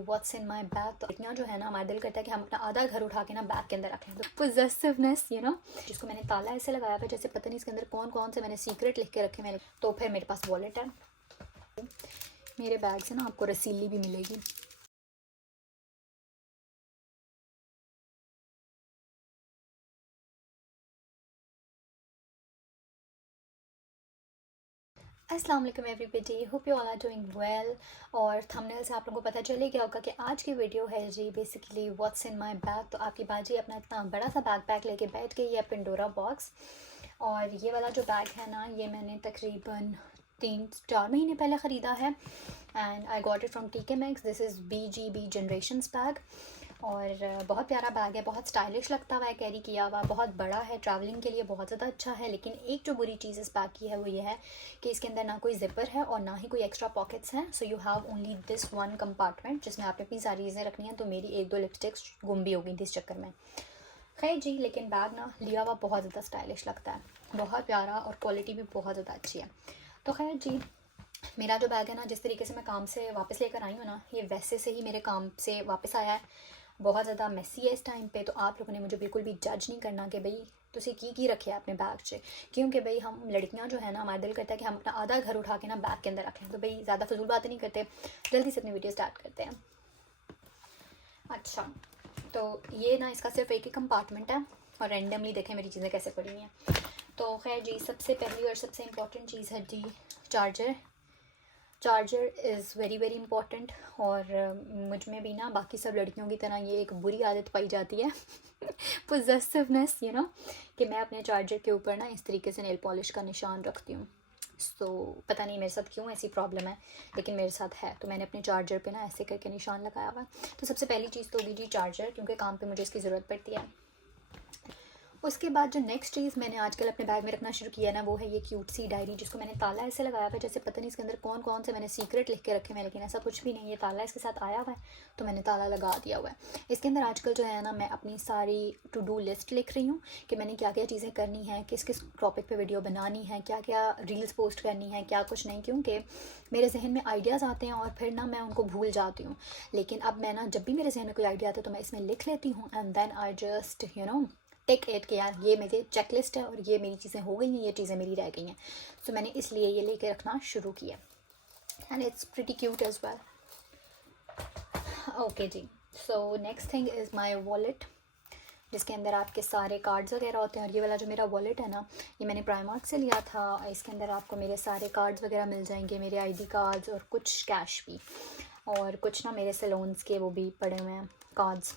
What's in my bag, तो इतना जो है ना हमारा दिल करता है कि हम अपना आधा घर उठा के ना बैग के अंदर रखें। तो पोजेसिवनेस जिसको मैंने ताला ऐसे लगाया था जैसे पता नहीं इसके अंदर कौन कौन से मैंने सीक्रेट लिख के रखे मैंने। तो फिर मेरे पास वॉलेट है, मेरे बैग से ना आपको रसीली भी मिलेगी। अस्सलाम वालेकुम everybody, hope you all are doing well. और थंबनेल से आप लोगों को पता चल ही गया होगा कि आज की वीडियो है जी basically what's in my bag. तो आपकी बाजी अपना इतना बड़ा सा बैग पैक लेके बैठ गई है पेंडोरा बॉक्स। और ये वाला जो बैग है ना ये मैंने तकरीबन 3-4 महीने पहले ख़रीदा है and I got it from TK Maxx। This is BGB generations bag और बहुत प्यारा बैग है, बहुत स्टाइलिश लगता हुआ है कैरी किया हुआ, बहुत बड़ा है, ट्रैवलिंग के लिए बहुत ज़्यादा अच्छा है। लेकिन एक जो बुरी चीज़ इस बैग की है वो ये है कि इसके अंदर ना कोई जिपर है और ना ही कोई एक्स्ट्रा पॉकेट्स हैं। So you have only this one compartment जिसमें आपने अपनी सारी चीज़ें रखनी हैं। तो मेरी 1-2 लिपस्टिक्स गुम भी हो गई थी इस चक्कर में। खैर जी, लेकिन बैग ना लिया हुआ बहुत ज़्यादा स्टाइलिश लगता है, बहुत प्यारा और क्वालिटी भी बहुत ज़्यादा अच्छी है। तो खैर जी, मेरा जो बैग है ना जिस तरीके से मैं काम से वापस लेकर आई हूँ ना ये वैसे से ही मेरे काम से वापस आया है। बहुत ज़्यादा मैसी है इस टाइम पे, तो आप लोगों ने मुझे बिल्कुल भी जज नहीं करना कि भाई तुसी की रखे अपने बैग से, क्योंकि भाई हम लड़कियां जो है ना हमारा दिल करता है कि हम अपना आधा घर उठा के ना बैग के अंदर रखें। तो भाई ज़्यादा फजूल बातें नहीं करते, जल्दी से अपनी वीडियो स्टार्ट करते हैं। अच्छा, तो ये ना इसका सिर्फ एक ही कंपार्टमेंट है और रैंडमली देखें मेरी चीज़ें कैसे पड़ी हुई हैं। तो खैर जी, सबसे पहली और सबसे इम्पोर्टेंट चीज़ है जी charger. Charger is very very important और मुझ में भी ना बाकी सब लड़कियों की तरह ये एक बुरी आदत पाई जाती है पोजेसिवनेस कि मैं अपने चार्जर के ऊपर ना इस तरीके से नेल पॉलिश का निशान रखती हूँ। तो पता नहीं मेरे साथ क्यों ऐसी प्रॉब्लम है, लेकिन मेरे साथ है। तो मैंने अपने चार्जर पे ना ऐसे करके निशान लगाया हुआ। तो सबसे पहली चीज़ तो होगी जी चार्जर, क्योंकि काम पे मुझे इसकी ज़रूरत पड़ती है। उसके बाद जो नेक्स्ट चीज़ मैंने आजकल अपने बैग में रखना शुरू किया ना वो है ये क्यूट सी डायरी, जिसको मैंने ताला ऐसे लगाया हुआ है जैसे पता नहीं इसके अंदर कौन कौन से मैंने सीक्रेट लिख के रखे हैं, लेकिन ऐसा कुछ भी नहीं, ये ताला इसके साथ आया हुआ है तो मैंने ताला लगा दिया हुआ है। इसके अंदर आजकल जो है ना मैं अपनी सारी टू डू लिस्ट लिख रही हूँ कि मैंने क्या क्या चीज़ें करनी है, किस किस टॉपिक पर वीडियो बनानी है, क्या क्या रील्स पोस्ट करनी है, क्या कुछ नहीं, क्योंकि मेरे जहन में आइडियाज़ आते हैं और फिर ना मैं उनको भूल जाती हूँ। लेकिन अब मैं ना जब भी मेरे जहन में कोई आइडिया आता है तो मैं इसमें लिख लेती हूँ and then I just take it कि यार ये मेरी चेकलिस्ट है और ये मेरी चीज़ें हो गई हैं, ये चीज़ें मेरी रह गई हैं। सो मैंने इसलिए ये लेके रखना शुरू किया and it's pretty cute as well. Okay जी, so next thing is my wallet, जिसके अंदर आपके सारे कार्ड्स वगैरह होते हैं। और ये वाला जो मेरा वॉलेट है ना ये मैंने प्राइमार्क से लिया था। इसके अंदर आपको मेरे सारे कार्ड्स वगैरह मिल जाएंगे, मेरे ID कार्ड्स और कुछ कैश भी, और कुछ ना मेरे सैलून्स के वो भी पड़े हुए हैं कार्ड्स।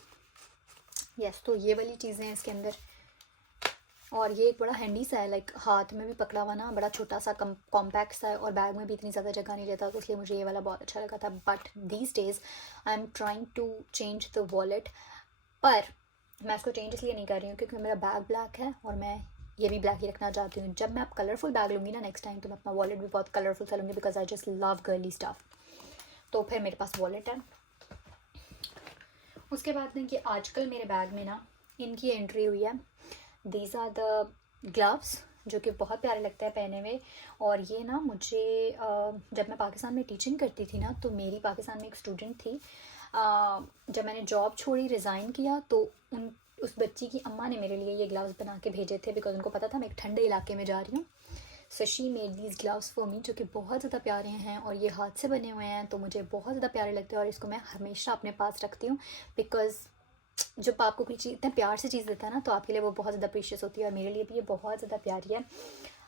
यस, तो ये वाली चीज़ें हैं इसके अंदर। और ये एक बड़ा हैंडी सा है, लाइक हाथ में भी पकड़ा हुआ ना, बड़ा छोटा सा कॉम्पैक्ट सा है और बैग में भी इतनी ज़्यादा जगह नहीं रहता, तो इसलिए मुझे ये वाला बहुत अच्छा लगा था। But these days I am trying to change the wallet, पर मैं इसको चेंज इसलिए नहीं कर रही हूँ क्योंकि मेरा बैग ब्लैक है और मैं ये भी ब्लैक ही रखना चाहती हूँ। जब मैं अब कलरफुल बैग लूँगी ना नेक्स्ट टाइम तो मैं अपना वॉलेट भी बहुत कलरफुल सा लूँगी, because I just love girly stuff. तो फिर मेरे पास वॉलेट है। उसके बाद देखिए आजकल मेरे बैग में ना इनकी एंट्री हुई है, दीज आर द ग्लव्स, जो कि बहुत प्यारे लगता है पहने में। और ये ना मुझे जब मैं पाकिस्तान में टीचिंग करती थी ना तो मेरी पाकिस्तान में एक स्टूडेंट थी, जब मैंने जॉब छोड़ी, रिज़ाइन किया, तो उस बच्ची की अम्मा ने मेरे लिए ये ग्लव्स बना के भेजे थे, बिकॉज उनको पता था मैं एक ठंडे इलाके में जा रही हूँ। So she made these gloves for me, जो कि बहुत ज़्यादा प्यारे हैं और ये हाथ से बने हुए हैं तो मुझे बहुत ज़्यादा प्यारे लगते हैं और इसको मैं हमेशा अपने पास रखती हूँ। बिकॉज़ जब आपको कोई चीज़ इतने प्यार से चीज़ देता है ना तो आपके लिए वो बहुत ज़्यादा प्रीशियस होती है, और मेरे लिए भी ये बहुत ज़्यादा प्यारी है।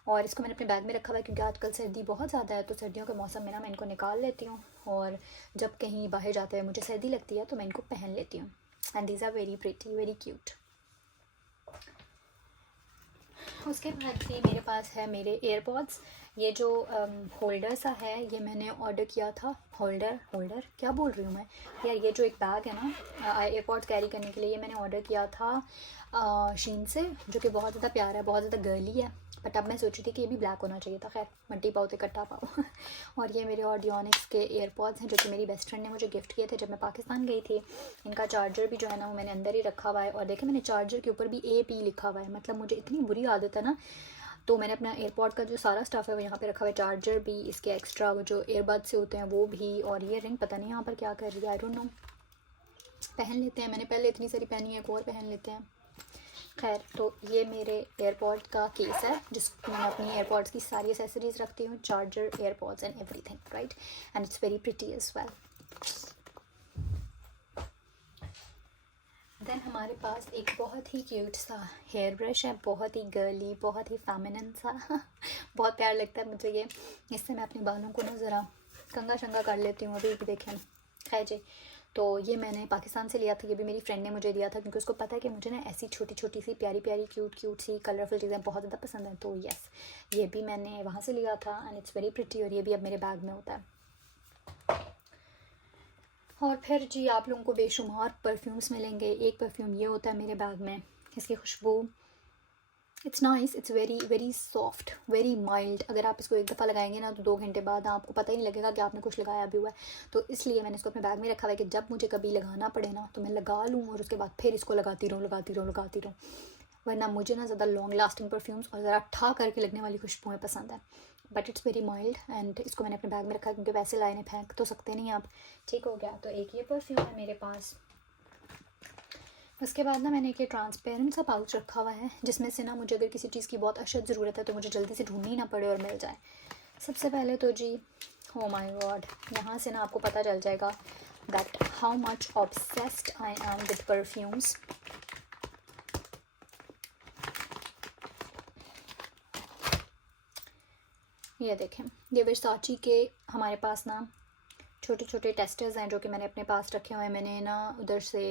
और इसको मैंने अपने बैग में रखा हुआ है क्योंकि आजकल सर्दी बहुत ज़्यादा है, तो सर्दियों के मौसम में ना मैं इनको निकाल लेती हूँ और जब कहीं बाहर जाते हुए मुझे सर्दी लगती है तो मैं इनको पहन लेती हूँ। And these are very pretty, very cute. उसके बाद भी मेरे पास है मेरे एयरपॉड्स। ये जो होल्डर सा है ये मैंने ऑर्डर किया था। होल्डर क्या बोल रही हूँ मैं यार, ये जो एक बैग है ना एयरपॉड्स कैरी करने के लिए, ये मैंने ऑर्डर किया था शीन से, जो कि बहुत ज़्यादा प्यारा है, बहुत ज़्यादा गर्ली है। बट अब मैं सोची थी कि ये भी ब्लैक होना चाहिए था, खैर मट्टी पाओ तो कट्टा पाओ और ये मेरे ऑडियोनिक्स के एयरपॉड्स हैं जो कि मेरी बेस्ट फ्रेंड ने मुझे गिफ्ट किए थे जब मैं पाकिस्तान गई थी। इनका चार्जर भी जो है ना वो मैंने अंदर ही रखा हुआ है, और देखें मैंने चार्जर के ऊपर भी AP लिखा हुआ है। मतलब मुझे इतनी बुरी आदत है ना तो मैंने अपना एयरपॉड का जो सारा स्टफ़ है वो यहाँ पे रखा हुआ है, चार्जर भी, इसके एक्स्ट्रा वो जो एयरबड से होते हैं वो भी, और ये रिंग पता नहीं यहाँ पर क्या कर रही है, आई डोंट नो। पहन लेते हैं, मैंने पहले इतनी सारी पहनी है, एक और पहन लेते हैं। खैर, तो ये मेरे एयरपॉड का केस है जिसमें मैं अपनी एयरपॉड्स की सारी एसेसरीज़ रखती हूँ, charger, AirPods and everything, right, and it's very pretty as well. Then हमारे पास एक बहुत ही क्यूट सा हेयर ब्रश है, बहुत ही गर्ली, बहुत ही फेमिनिन सा बहुत प्यार लगता है मुझे ये। इससे मैं अपने बालों को ना ज़रा कंगा शंगा कर लेती हूँ, अभी भी देखें। खैर जी, तो ये मैंने पाकिस्तान से लिया था, ये भी मेरी फ्रेंड ने मुझे दिया था, क्योंकि उसको पता है कि मुझे ना ऐसी छोटी छोटी सी प्यारी प्यारी क्यूट क्यूट सी कलरफुल चीज़ें बहुत ज़्यादा पसंद हैं। तो यस, ये भी मैंने वहाँ से लिया था एंड इट्स वेरी प्रिटी, और ये भी अब मेरे बैग में होता है। और फिर जी आप लोगों को बेशुमार परफ्यूम्स मिलेंगे। एक परफ्यूम ये होता है मेरे बैग में, इसकी खुशबू it's nice, it's very very soft, very mild. अगर आप इसको एक दफ़ा लगाएंगे ना तो 2 घंटे बाद आपको पता ही नहीं लगेगा कि आपने कुछ लगाया भी हुआ है। तो इसलिए मैंने इसको अपने बैग में रखा हुआ है कि जब मुझे कभी लगाना पड़े ना तो मैं लगा लूँ और उसके बाद फिर इसको लगाती रहूँ। वरना मुझे ना ज़्यादा लॉन्ग लास्टिंग परफ्यूम्स और ज़रा ठा करके लगने वाली खुशबुएँ पसंद है, but it's very mild. And इसको मैंने अपने बैग में रखा है क्योंकि वैसे लाइने फेंक तो सकते नहीं आप। ठीक हो गया, तो एक ये परफ्यूम है मेरे पास। उसके बाद ना मैंने एक ये ट्रांसपेरेंट सा पाउच रखा हुआ है जिसमें से ना मुझे अगर किसी चीज़ की बहुत अशद ज़रूरत है तो मुझे जल्दी से ढूंढनी ना पड़े और मिल जाए। सबसे पहले तो जी, ओ माय गॉड, यहाँ से ना आपको पता चल जाएगा that how much obsessed I am with perfumes. ये देखें, ये वर्साची के हमारे पास ना छोटे छोटे टेस्टर्स हैं जो कि मैंने अपने पास रखे हुए हैं। मैंने ना उधर से,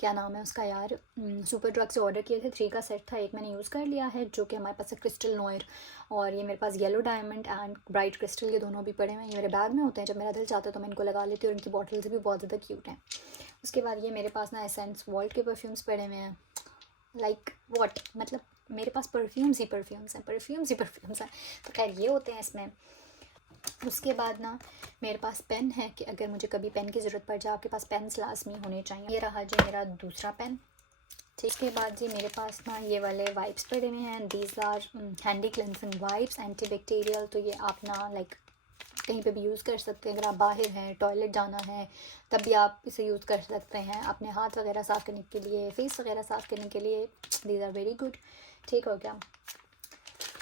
क्या नाम है उसका यार, सुपर ड्रग से ऑर्डर किए थे, 3 का सेट था। एक मैंने यूज़ कर लिया है जो कि हमारे पास है क्रिस्टल नोयर, और ये मेरे पास yellow diamond and bright crystal, ये दोनों भी पड़े हुए हैं। ये मेरे बैग में होते हैं, जब मेरा दिल चाहता है तो मैं इनको लगा लेती हूँ, और इनकी बॉटल्स भी बहुत ज़्यादा क्यूट हैं। उसके बाद ये मेरे पास ना एसेंस वॉल्ट के परफ्यूम्स पड़े हुए हैं। लाइक वॉट, मतलब मेरे पास परफ्यूम्स ही परफ्यूम्स हैं। तो खैर ये होते हैं इसमें। उसके बाद ना मेरे पास पेन है कि अगर मुझे कभी पेन की ज़रूरत पड़ जाए, आपके पास पेन्स लाजमी होने चाहिए। ये रहा जी मेरा दूसरा पेन। ठीक, इसके बाद जी मेरे पास ना ये वाले वाइप्स पड़े हुए हैं। These are handy cleansing wipes, antibacterial. तो ये आप ना लाइक कहीं पे भी यूज़ कर सकते हैं। अगर आप बाहर हैं, टॉयलेट जाना है, तब भी आप इसे यूज़ कर सकते हैं अपने हाथ वगैरह साफ़ करने के लिए, फेस वगैरह साफ़ करने के लिए। These are very good. ठीक हो गया।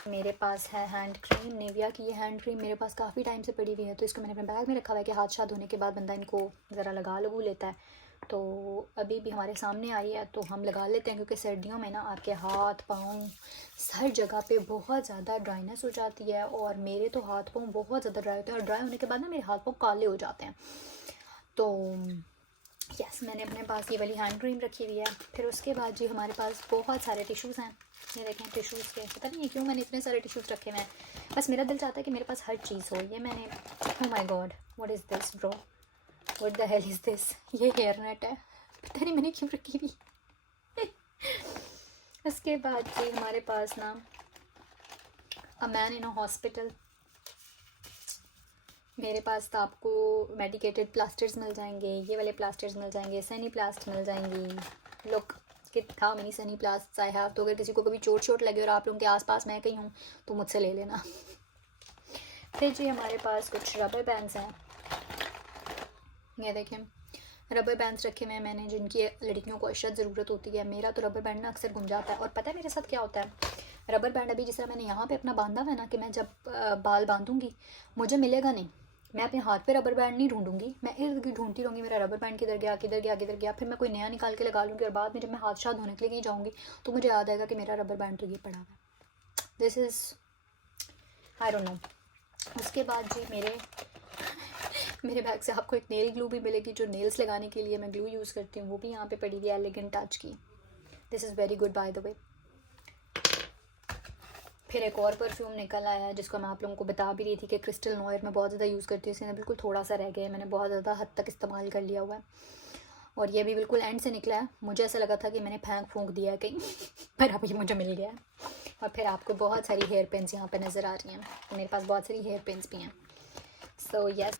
मेरे पास है हैंड क्रीम, नेविया की। ये हैंड क्रीम मेरे पास काफ़ी टाइम से पड़ी हुई है, तो इसको मैंने अपने बैग में रखा हुआ है कि हाथ शाद होने के बाद बंदा इनको ज़रा लगा लगू लेता है। तो अभी भी हमारे सामने आई है तो हम लगा लेते हैं, क्योंकि सर्दियों में ना आपके हाथ पाँव हर जगह पे बहुत ज़्यादा ड्राइनेस हो जाती है, और मेरे तो हाथ पाँव बहुत ज़्यादा ड्राई होते हैं, और ड्राई होने के बाद ना मेरे हाथ पाँव काले हो जाते हैं। तो यस, मैंने अपने पास ये वाली हैंड क्रीम रखी हुई है। फिर उसके बाद जी हमारे पास बहुत सारे टिश्यूज़ हैं। ये देखें, टिश्यूज़ के पता नहीं है क्यों मैंने इतने सारे टिश्यूज़ रखे हुए हैं, बस मेरा दिल चाहता है कि मेरे पास हर चीज़ हो। ये मैंने, oh my God, what is this bro, what the hell is this. ये हेयर नेट है, पता नहीं मैंने क्यों रखी हुई। उसके बाद जी हमारे पास ना a man in a hospital. मेरे पास तो आपको मेडिकेटेड प्लास्टर्स मिल जाएंगे, ये वाले प्लास्टर्स मिल जाएंगे, सनी प्लास्ट मिल जाएंगी। Look kit how many Sunny प्लास्ट I have. तो अगर किसी को कभी चोट लगे और आप लोगों के आसपास मैं कहीं हूँ तो मुझसे ले लेना। फिर जी हमारे पास कुछ रबर बैंड्स हैं। ये देखें, रबर बैंड्स रखे हुए हैं मैंने, जिनकी लड़कियों को अशद ज़रूरत होती है। मेरा तो रबर बैंड ना अक्सर गुम जाता है, और पता है मेरे साथ क्या होता है, रबर बैंड अभी जिस तरह मैंने यहाँ पे अपना बांधा हुआ है ना, कि मैं जब बाल बांधूंगी मुझे मिलेगा नहीं। मैं अपने हाथ पे रबर बैंड नहीं ढूंढूंगी, मैं इर्द गिर्द ढूंढती रहूँगी मेरा रबर बैंड किधर गया किधर गया किधर गया। फिर मैं कोई नया निकाल के लगा लूँगी, और बाद में जब मैं हाथ शाद होने के लिए कहीं जाऊँगी तो मुझे याद आएगा कि मेरा रबर बैंड तो ये पड़ा हुआ है। This is, I don't know. उसके बाद जी मेरे बैग से आपको एक नेल ग्लू भी मिलेगी, जो नेल्स लगाने के लिए मैं ग्लू यूज़ करती हूँ, वो भी यहाँ पे पड़ी हुई है, एलिगेंट टच की। This is very good by the way. फिर एक और परफ्यूम निकल आया जिसको मैं आप लोगों को बता भी रही थी कि क्रिस्टल नोयर मैं बहुत ज़्यादा यूज़ करती हूँ। इसमें बिल्कुल थोड़ा सा रह गया है, मैंने बहुत ज़्यादा हद तक इस्तेमाल कर लिया हुआ है, और ये भी बिल्कुल एंड से निकला है। मुझे ऐसा लगा था कि मैंने फेंक फूंक दिया है कहीं, पर अब ये मुझे मिल गया है। और फिर आपको बहुत सारी हेयर पेन्स यहाँ पे नज़र आ रही हैं, तो मेरे पास बहुत सारी हेयर पेन्स भी हैं। सो यस,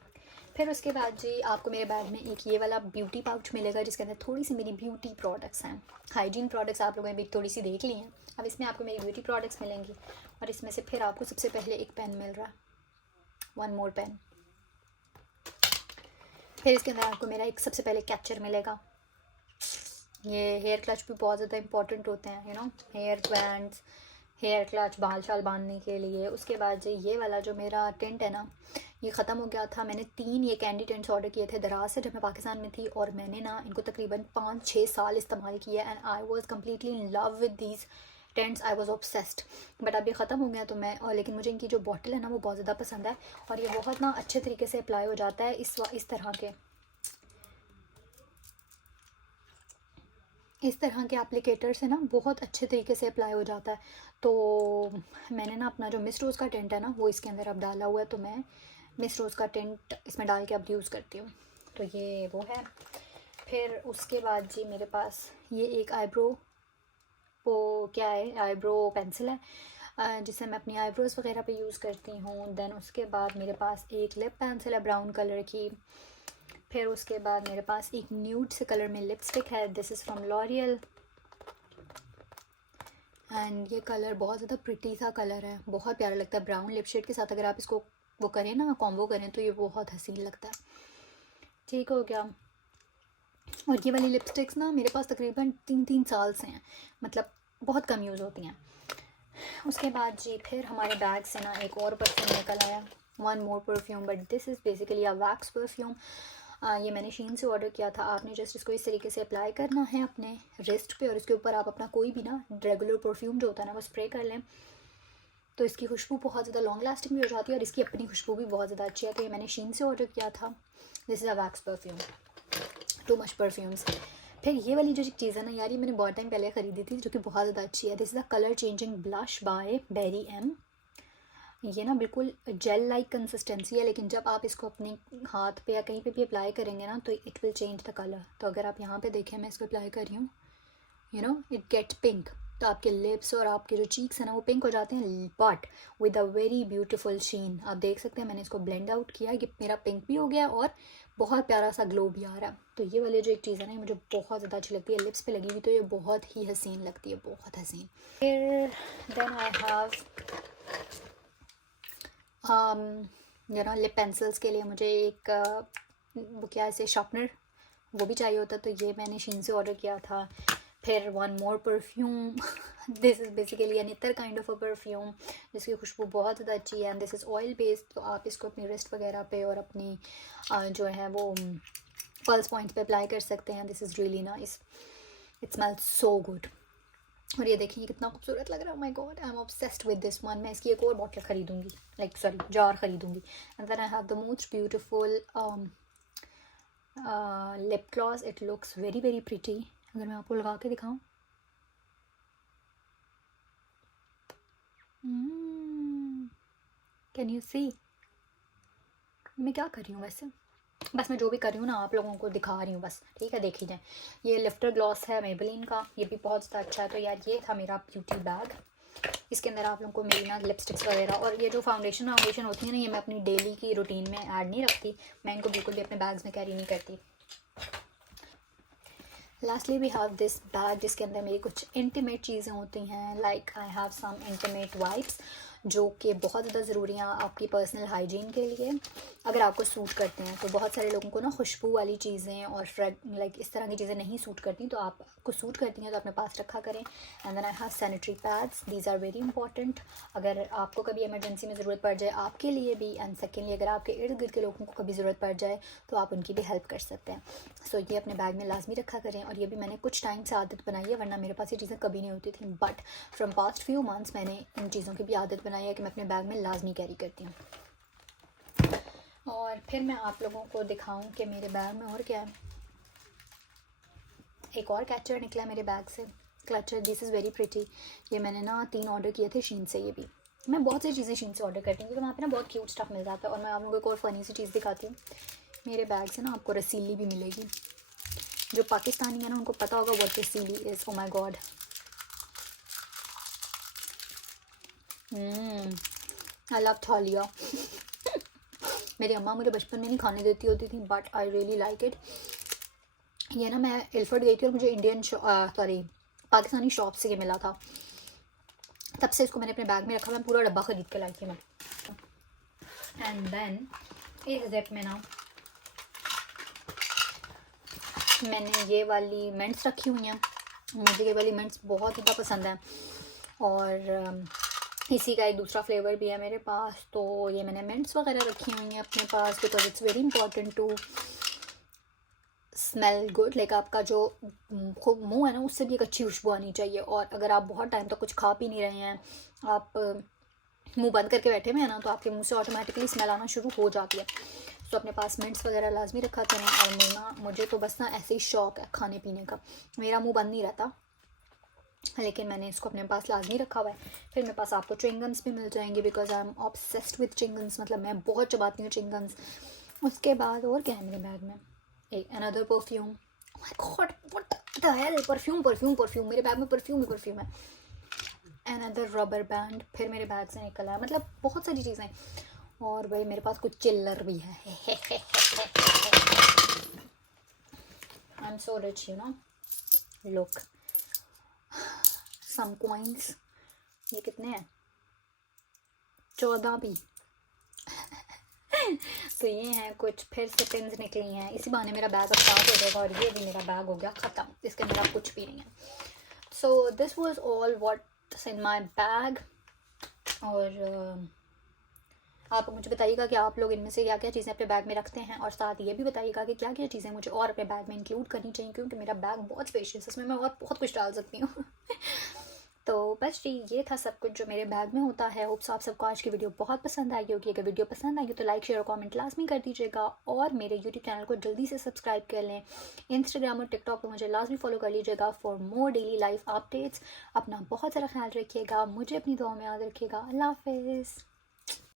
फिर उसके बाद जी आपको मेरे बैग में एक ये वाला ब्यूटी पाउच मिलेगा जिसके अंदर थोड़ी सी मेरी ब्यूटी प्रोडक्ट्स हैं। हाइजीन प्रोडक्ट्स आप लोगों ने भी थोड़ी सी देख ली हैं, अब इसमें आपको मेरी ब्यूटी प्रोडक्ट्स मिलेंगी। और इसमें से फिर आपको सबसे पहले एक पेन मिल रहा है, वन मोर पेन। फिर इसके अंदर आपको मेरा एक सबसे पहले कैचर मिलेगा। ये हेयर क्लच भी बहुत ज़्यादा इंपॉर्टेंट होते हैं, हेयर बैंड्स, हेयर क्लच, बाल शाल बांधने के लिए। उसके बाद जो ये वाला जो मेरा टेंट है ना, ये ख़त्म हो गया था। मैंने 3 ये कैंडी टेंट्स ऑर्डर किए थे दराज से जब मैं पाकिस्तान में थी, और मैंने ना इनको तकरीबन 5-6 साल इस्तेमाल किया and I was completely in love with these tents, I was obsessed. But अब ये ख़त्म हो गया तो मैं, और लेकिन मुझे इनकी जो बॉटल है ना वो बहुत ज़्यादा पसंद है, और ये बहुत ना अच्छे तरीके से अप्लाई हो जाता है इस तरह के एप्लीकेटर से ना बहुत अच्छे तरीके से अप्लाई हो जाता है। तो मैंने ना अपना जो मिस रोज़ का टेंट है ना वो इसके अंदर अब डाला हुआ है, तो मैं मिस रोज़ का टेंट इसमें डाल के अब यूज़ करती हूँ। तो ये वो है। फिर उसके बाद जी मेरे पास ये एक आईब्रो, वो क्या है, आईब्रो पेंसिल है जिसे मैं अपनी आईब्रोज़ वगैरह पे यूज़ करती हूँ। देन उसके बाद मेरे पास एक लिप पेंसिल है ब्राउन कलर की। फिर उसके बाद मेरे पास एक न्यूड से कलर में लिपस्टिक है, this is from L'Oréal and ये कलर बहुत ज़्यादा प्रिटी सा कलर है, बहुत प्यारा लगता है। ब्राउन लिप शेड के साथ अगर आप इसको वो करें ना, कॉम्बो करें, तो ये बहुत हसीन लगता है। ठीक हो गया। और ये वाली लिपस्टिक्स ना मेरे पास तकरीबन 3 साल से हैं, मतलब बहुत कम यूज़ होती हैं। उसके बाद जी फिर हमारे बैग से ना एक और परफ्यूम निकल आया, one more perfume, but this is basically a wax perfume. ये मैंने शीन से ऑर्डर किया था। आपने जस्ट इसको इस तरीके से अप्लाई करना है अपने रिस्ट पे, और इसके ऊपर आप अपना कोई भी ना रेगुलर परफ्यूम जो होता है ना वो स्प्रे कर लें, तो इसकी खुशबू बहुत ज़्यादा लॉन्ग लास्टिंग भी हो जाती है और इसकी अपनी खुशबू भी बहुत ज़्यादा अच्छी है। तो ये मैंने शीन से ऑर्डर किया था। This is a wax perfume, too much perfumes. फिर ये वाली जो चीज़ है ना यार, ये मैंने बहुत टाइम पहले ख़रीदी थी, जो कि बहुत ज़्यादा अच्छी है। This is a colour changing blush by Berry M. ये ना बिल्कुल जेल लाइक कंसिस्टेंसी है, लेकिन जब आप इसको अपने हाथ पे या कहीं पे भी अप्लाई करेंगे ना तो it will change the colour. तो अगर आप यहाँ पे देखें, मैं इसको अप्लाई कर रही हूँ, इट गेट पिंक। तो आपके लिप्स और आपके जो चीक्स हैं ना वो पिंक हो जाते हैं, but with a very beautiful sheen. आप देख सकते हैं मैंने इसको ब्लेंड आउट किया, ये मेरा पिंक भी हो गया और बहुत प्यारा सा ग्लो भी आ रहा है। तो ये वाली जो एक चीज़ है ना मुझे बहुत ज़्यादा अच्छी लगती है, लिप्स पे लगी हुई तो ये बहुत ही हसीन लगती है, बहुत हसीन। फिर then I have lip pencils के लिए मुझे एक वो क्या ऐसे शार्पनर वो भी चाहिए होता, तो ये मैंने शीन से ऑर्डर किया था। फिर one more perfume, this is basically an ittar kind of a perfume जिसकी खुशबू बहुत ज़्यादा अच्छी है and this is oil based. तो आप इसको अपनी रिस्ट वगैरह पे और अपनी जो है वो पल्स पॉइंट पे अप्लाई कर सकते हैं। This is really nice, it smells so good. और ये देखिए कितना खूबसूरत लग रहा है, my god I am obsessed with this one. मैं इसकी एक और बॉटल ख़रीदूँगी, लाइक सॉरी जार ख़रीदूँगी। And then I have the most beautiful lip gloss, it looks very very pretty. अगर मैं आपको लगा के दिखाऊं, कैन यू सी मैं क्या कर रही हूँ वैसे, बस मैं जो भी कर रही हूँ ना आप लोगों को दिखा रही हूँ बस, ठीक है। देख लीजिए, ये लिफ्टर ग्लॉस है मेबेलिन का, ये भी बहुत ज़्यादा अच्छा है। तो यार ये था मेरा ब्यूटी बैग, इसके अंदर आप लोगों को मेरी ना लिपस्टिक्स वगैरह और ये जो फाउंडेशन होती है ना, ये मैं अपनी डेली की रूटीन में ऐड नहीं रखती, मैं इनको बिल्कुल भी अपने बैग्स में कैरी नहीं करती। Lastly we have this bag जिसके अंदर मेरी कुछ इंटीमेट चीज़ें होती हैं, like I have some intimate wipes जो कि बहुत ज़्यादा ज़रूरी हैं आपकी पर्सनल हाइजीन के लिए, अगर आपको सूट करते हैं। तो बहुत सारे लोगों को ना खुशबू वाली चीज़ें और लाइक इस तरह की चीज़ें नहीं सूट करती, तो आपको सूट करती हैं तो अपने पास रखा करें। And then I have sanitary pads, these are very important, अगर आपको कभी इमरजेंसी में ज़रूरत पड़ जाए आपके लिए भी, एंड सेकेंडली अगर आपके इर्द गिर्द के लोगों को कभी ज़रूरत पड़ जाए तो आप उनकी भी हेल्प कर सकते हैं। सो ये अपने बैग में लाजमी रखा करें। और ये भी मैंने कुछ टाइम से आदत बनाई है, वरना मेरे पास ये चीज़ें कभी नहीं होती थी, but from past few months मैंने इन चीज़ों की भी आदत बनाई है कि मैं अपने बैग में लाजमी कैरी करती हूँ। और फिर मैं आप लोगों को दिखाऊं कि मेरे बैग में और क्या है। एक और कैचर निकला मेरे बैग से, clutcher, this is very pretty. ये मैंने ना 3 ऑर्डर किए थे शीन से। ये भी मैं बहुत सी चीज़ें शीन से ऑर्डर करती हूँ क्योंकि वहाँ पे ना बहुत क्यूट स्टफ मिल जाता है। और मैं आप लोगों को एक और फ़नी सी चीज़ दिखाती हूँ, मेरे बैग से ना आपको रसीली भी मिलेगी। जो पाकिस्तानी है ना उनको पता होगा व्हाट रसीली is. Oh my god, I love थॉलिया। मेरी अम्मा मुझे बचपन में नहीं खाने देती होती थी, but I really like it. ये ना मैं इल्फर्ट गई थी और मुझे पाकिस्तानी शॉप से ये मिला था, तब से इसको मैंने अपने बैग में रखा। मैं पूरा डब्बा ख़रीद के लाई थी मैं। एंड देन इस जिप में ना मैंने ये वाली मिंट्स रखी हुई हैं। मुझे ये वाली मिंट्स बहुत ज़्यादा पसंद है और इसी का एक दूसरा फ्लेवर भी है मेरे पास। तो ये मैंने मिंट्स वगैरह रखी हुई हैं अपने पास, because it's very important to smell good. Like आपका जो खूब मुंह है ना, उससे भी एक अच्छी खुशबू आनी चाहिए। और अगर आप बहुत टाइम तक कुछ खा पी नहीं रहे हैं, आप मुंह बंद करके बैठे हुए हैं ना, तो आपके मुंह से ऑटोमेटिकली स्मेल आना शुरू हो जाती है। तो अपने पास मिंट्स वगैरह लाजमी रखा करें। और मुझे तो बस ना ऐसे ही शौक है खाने पीने का, मेरा मुंह बंद नहीं रहता, लेकिन मैंने इसको अपने पास लाजमी रखा हुआ है। फिर मेरे पास आपको च्युइंगम्स भी मिल जाएंगे, because I am obsessed with chewing gums, मतलब मैं बहुत चबाती हूँ च्युइंगम्स। उसके बाद और क्या है मेरे बैग में, एक another perfume. My God what the hell, perfume, मेरे बैग में परफ्यूम ही परफ्यूम है। अनदर रबर बैंड फिर मेरे बैग से निकला है, मतलब बहुत सारी चीज़ें। और भाई मेरे पास कुछ चिल्लर भी है। I am so rich, you know, look some coins. ये कितने हैं, 14 भी। तो ये हैं कुछ, फिर से पिन्स निकली हैं। इसी बहाने मेरा बैग अब साफ हो जाएगा। और ये भी मेरा बैग हो गया ख़त्म, इसके अंदर अब कुछ भी नहीं है। So this was all what's in my bag. और आप मुझे बताइएगा कि आप लोग इनमें से क्या क्या चीज़ें अपने बैग में रखते हैं, और साथ ये भी बताइएगा कि क्या क्या चीज़ें मुझे और अपने बैग में इंक्लूड करनी चाहिए, क्योंकि मेरा बैग बहुत स्पेशियस है, इसमें मैं और बहुत कुछ डाल सकती हूँ। तो बस जी, ये था सब कुछ जो मेरे बैग में होता है। होप्स आप सबको आज की वीडियो बहुत पसंद आई होगी। अगर वीडियो पसंद आई हो तो लाइक शेयर और कमेंट लाजमी कर दीजिएगा, और मेरे यूट्यूब चैनल को जल्दी से सब्सक्राइब कर लें। इंस्टाग्राम और टिकटॉक पर मुझे लाजमी फॉलो कर लीजिएगा for more daily life updates. अपना बहुत सारा ख्याल रखिएगा, मुझे अपनी दुआ में याद रखिएगा। अल्लाह हाफिज़।